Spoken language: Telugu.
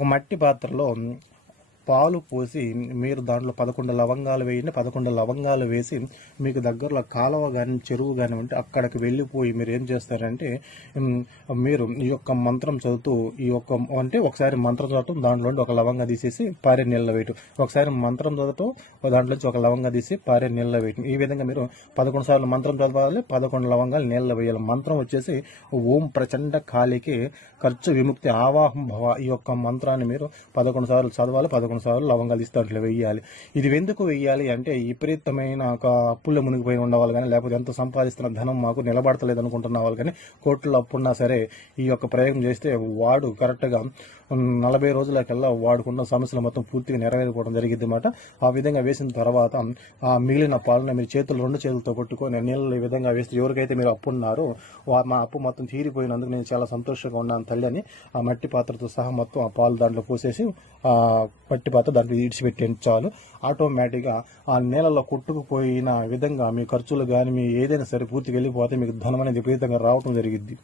ఒక మట్టి పాత్రలో పాలు పోసి మీరు దాంట్లో పదకొండు లవంగాలు వేయండి పదకొండు లవంగాలు వేసి మీకు దగ్గరలో కాలువ కానీ చెరువు కానీ ఉంటే అక్కడికి వెళ్ళిపోయి మీరు ఏం చేస్తారంటే మీరు ఈ యొక్క మంత్రం చదువుతూ ఈ యొక్క అంటే ఒకసారి మంత్రం చదవటం దాంట్లో నుండి ఒక లవంగా తీసేసి పారే నీళ్ళ వేయటం. ఒకసారి మంత్రం చదవటం దాంట్లో ఒక లవంగా తీసి పారే నీళ్ళ వేయటం. ఈ విధంగా మీరు పదకొండు సార్లు మంత్రం చదవాలి పదకొండు లవంగాలు నీళ్ళ వేయాలి. మంత్రం వచ్చేసి ఓం ప్రచండ కాళికి ఖర్చు విముక్తి ఆవాహం భవ ఈ యొక్క మంత్రాన్ని మీరు పదకొండు సార్లు చదవాలి పదకొండు సార్లు లవంగాలు ఇస్తే దాంట్లో వెయ్యాలి. ఇది ఎందుకు వెయ్యాలి అంటే విపరీతమైన ఒక అప్పుల్లో మునిగిపోయి ఉండవాలి కానీ లేకపోతే ఎంత సంపాదిస్తున్న ధనం మాకు నిలబడతలేదు అనుకుంటున్న వాళ్ళు కానీ కోట్లు అప్పున్నా సరే ఈ యొక్క ప్రయోగం చేస్తే వాడు కరెక్ట్గా నలభై రోజులకల్లా వాడుకున్న సమస్యలు మొత్తం పూర్తిగా నెరవేరిపోవడం జరిగింది అనమాట ఆ విధంగా వేసిన తర్వాత ఆ మిగిలిన పాలన మీరు చేతులు రెండు చేతులతో కొట్టుకొని నీళ్ళు ఈ విధంగా వేస్తే ఎవరికైతే మీరు అప్పు ఉన్నారో వా- మా అప్పు మొత్తం తీరిపోయినందుకు నేను చాలా సంతోషంగా ఉన్నాను తల్లి అని ఆ మట్టి పాత్రతో సహా మొత్తం ఆ పాలు దాంట్లో పోసేసి ఆ మట్టి పాత్ర దాంట్లో ఇడిచిపెట్టి చాలు. ఆటోమేటిక్గా ఆ నేలలో కొట్టుకుపోయిన విధంగా మీ ఖర్చులు కానీ మీ ఏదైనా సరే పూర్తికి వెళ్ళిపోతే మీకు ధనం అనేది విపరీతంగా రావడం జరిగింది